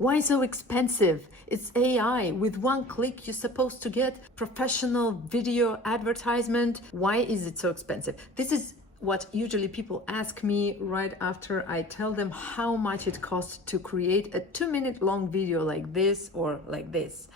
Why so expensive? It's AI. With one click, you're supposed to get professional video advertisement. Why is it so expensive? This is what usually people ask me right after I tell them how much it costs to create a 2-minute long video like this or like this.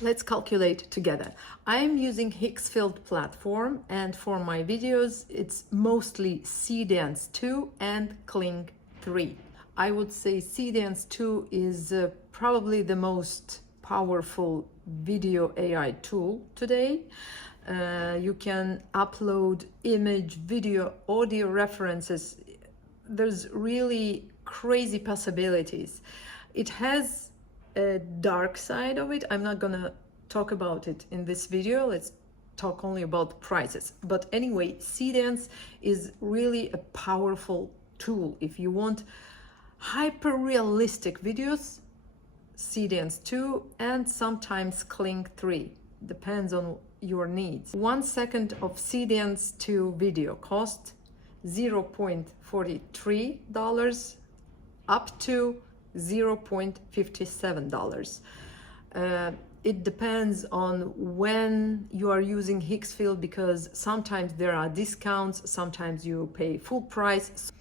Let's calculate together. I'm using Higgsfield platform, and for my videos, it's mostly CDance 2 and Kling 3. I would say CDance 2 is probably the most powerful video AI tool today. You can upload image, video, audio references. There's really crazy possibilities. It has a dark side of it. I'm not gonna talk about it in this video. Let's talk only about prices. But anyway, CDance is really a powerful tool. If you want hyper realistic videos, CDance 2 and sometimes Kling 3, depends on your needs. 1 second of CDance 2 video costs $0.43 up to $0.57. It depends on when you are using Higgsfield, because sometimes there are discounts, sometimes you pay full price.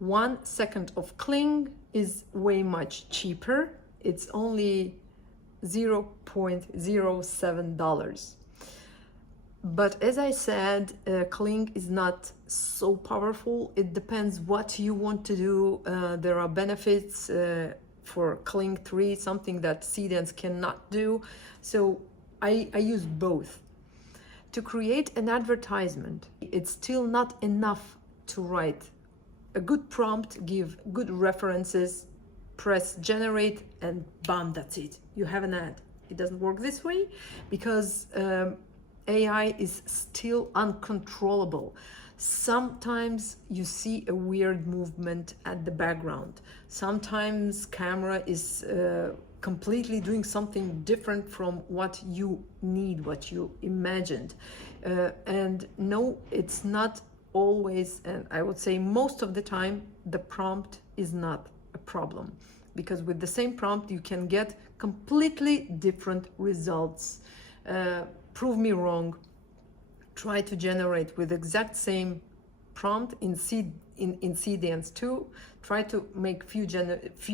1 second of Kling is way much cheaper. It's only $0.07. But as I said, Kling is not so powerful. It depends what you want to do. There are benefits for Kling 3, something that CDance cannot do. So I use both. To create an advertisement, it's still not enough to write a good prompt, give good references, press generate, and bam, that's it. You have an ad. It doesn't work this way because AI is still uncontrollable. Sometimes you see a weird movement at the background. Sometimes camera is completely doing something different from what you need, what you imagined. And no, it's not always, and I would say most of the time, the prompt is not a problem, because with the same prompt you can get completely different results. Prove me wrong. Try to generate with exact same prompt in CDance 2. Try to make few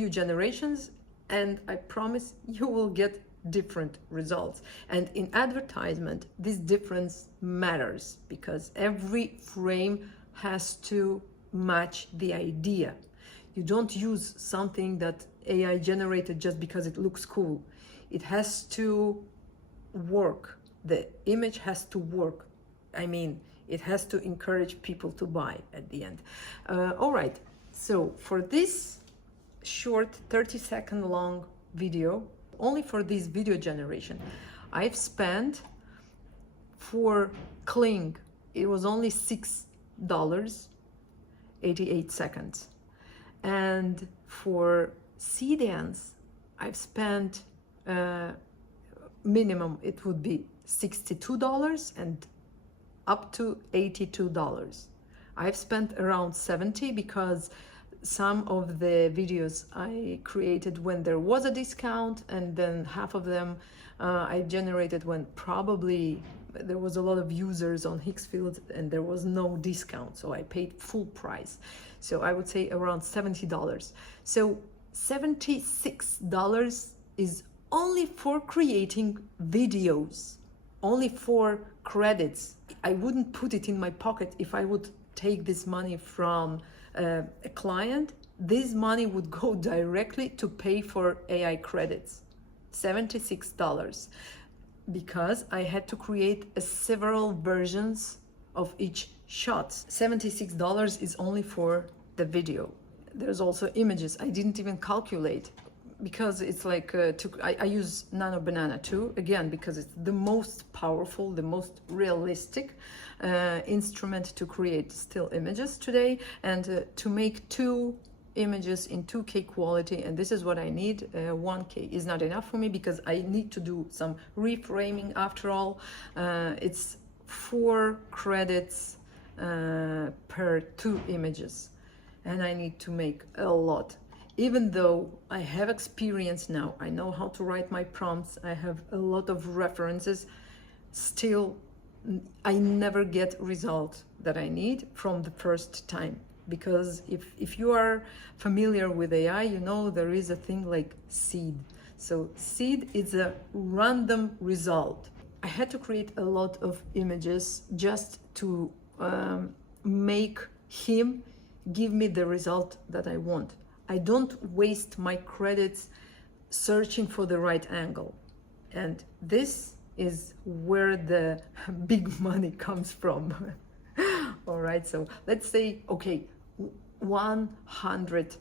generations, and I promise you will get different results. And in advertisement, this difference matters because every frame has to match the idea. You don't use something that AI generated just because it looks cool. It has to work. The image has to work. I mean, it has to encourage people to buy at the end. All right, so for this short 30-second long video, only for this video generation, I've spent, for Kling, it was only $6.88. And for CDance, I've spent minimum, it would be $62 and up to $82. I've spent around 70 because some of the videos I created when there was a discount, and then half of them I generated when probably there was a lot of users on Higgsfield and there was no discount, so I paid full price. So I would say around $70. So $76 is only for creating videos, only for credits. I wouldn't put it in my pocket if I would take this money from a client. This money would go directly to pay for AI credits. $76, because I had to create several versions of each shot. $76 is only for the video. There's also images. I didn't even calculate because it's like I use Nano Banana too, again, because it's the most powerful, the most realistic instrument to create still images today, and to make 2 images in 2K quality, and this is what I need. 1K is not enough for me because I need to do some reframing after all. It's 4 credits per 2 images, and I need to make a lot. even though I have experience now, I know how to write my prompts, I have a lot of references, still I never get result that I need from the first time. Because if you are familiar with AI, you know there is a thing like seed. So seed is a random result. I had to create a lot of images just to make him give me the result that I want. I don't waste my credits searching for the right angle. And this is where the big money comes from. All right, so let's say, okay, $100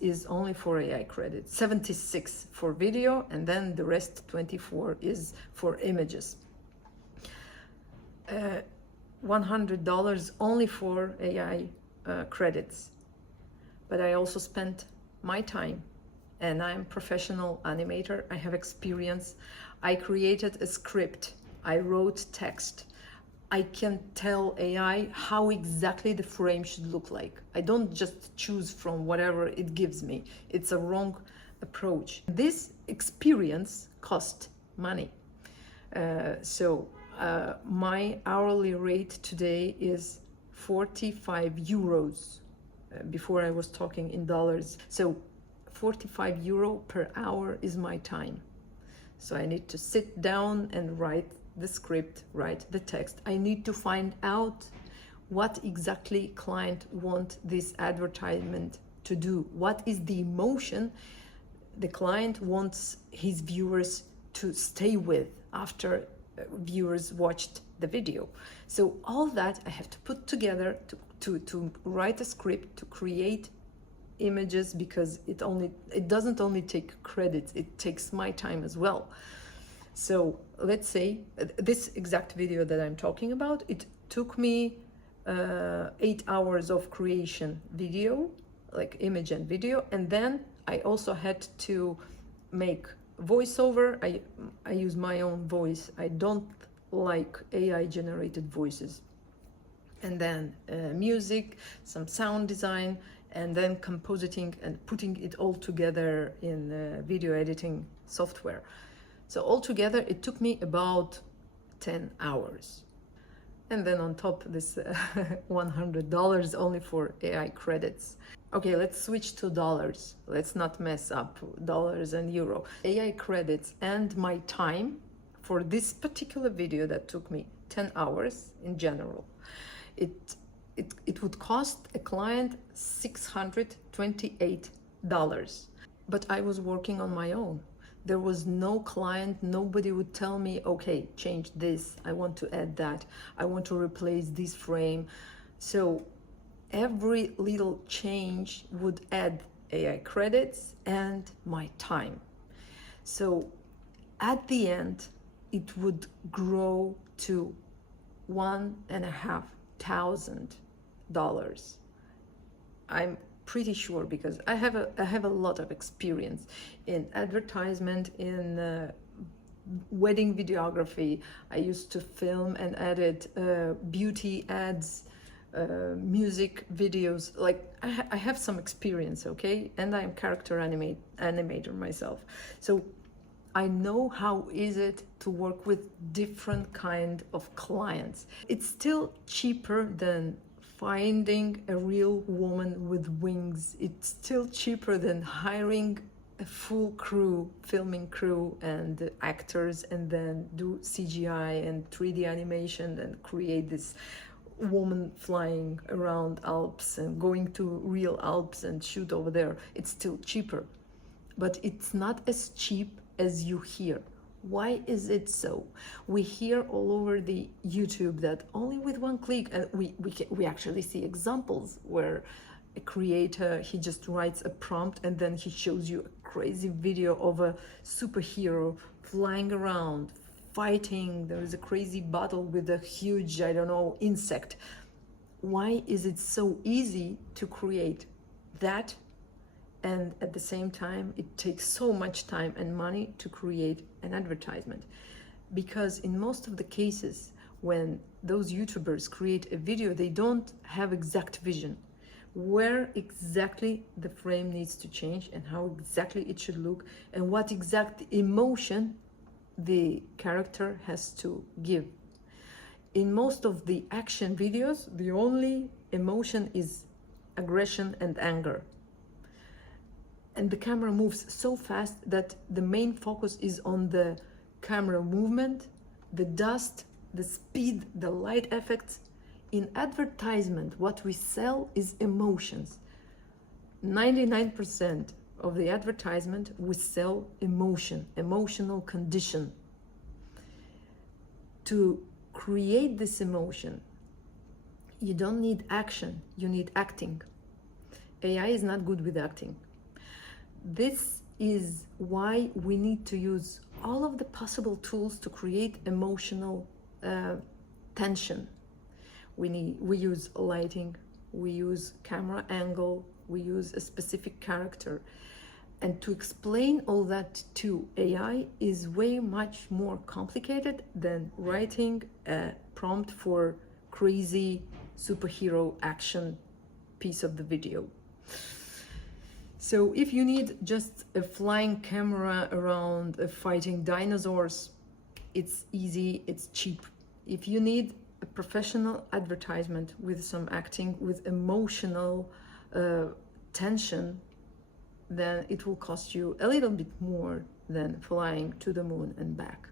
is only for AI credits, 76 for video, and then the rest 24 is for images. $100 only for AI credits. But I also spent my time, and I'm a professional animator. I have experience. I created a script. I wrote text. I can tell AI how exactly the frame should look like. I don't just choose from whatever it gives me. It's a wrong approach. This experience cost money. My hourly rate today is 45 euros. Before I was talking in dollars. So 45 euro per hour is my time. So I need to sit down and write the script, write the text. I need to find out what exactly client want this advertisement to do. What is the emotion the client wants his viewers to stay with after viewers watched the video. So all that I have to put together to write a script, to create images, because it doesn't only take credits, it takes my time as well. So let's say this exact video that I'm talking about, it took me 8 hours of creation video, like image and video, and then I also had to make voiceover. I use my own voice. I don't like AI generated voices. And then music, some sound design, and then compositing and putting it all together in video editing software. So altogether it took me about 10 hours. And then on top this $100 only for AI credits. Okay, let's switch to dollars. Let's not mess up dollars and euro. AI credits and my time for this particular video that took me 10 hours in general. It would cost a client $628. But I was working on my own. There was no client, nobody would tell me, okay, change this, I want to add that, I want to replace this frame. So every little change would add AI credits and my time. So at the end, it would grow to $1,500. I'm pretty sure, because I have a lot of experience in advertisement, in wedding videography. I used to film and edit beauty ads, music videos. Like I have some experience, okay, and I'm character animator myself, so I know how is it to work with different kind of clients. It's still cheaper than finding a real woman with wings. It's still cheaper than hiring a full crew, filming crew and actors, and then do CGI and 3D animation and create this woman flying around Alps and going to real Alps and shoot over there. It's still cheaper, but it's not as cheap as you hear. Why is it so? We hear all over the YouTube that only with one click, and we actually see examples where a creator, he just writes a prompt and then he shows you a crazy video of a superhero flying around, fighting. There is a crazy battle with a huge, I don't know, insect. Why is it so easy to create that, and at the same time it takes so much time and money to create an advertisement? Because in most of the cases when those YouTubers create a video, they don't have exact vision. where exactly the frame needs to change and how exactly it should look and what exact emotion the character has to give. In most of the action videos, the only emotion is aggression and anger. And the camera moves so fast that the main focus is on the camera movement, the dust, the speed, the light effects. In advertisement, what we sell is emotions. 99% of the advertisement, we sell emotion, emotional condition. To create this emotion, you don't need action, you need acting. AI is not good with acting. This is why we need to use all of the possible tools to create emotional tension. We use lighting, we use camera angle, we use a specific character. And to explain all that to AI is way much more complicated than writing a prompt for crazy superhero action piece of the video. So if you need just a flying camera around fighting dinosaurs, it's easy, it's cheap. If you need a professional advertisement with some acting, with emotional tension, then it will cost you a little bit more than flying to the moon and back.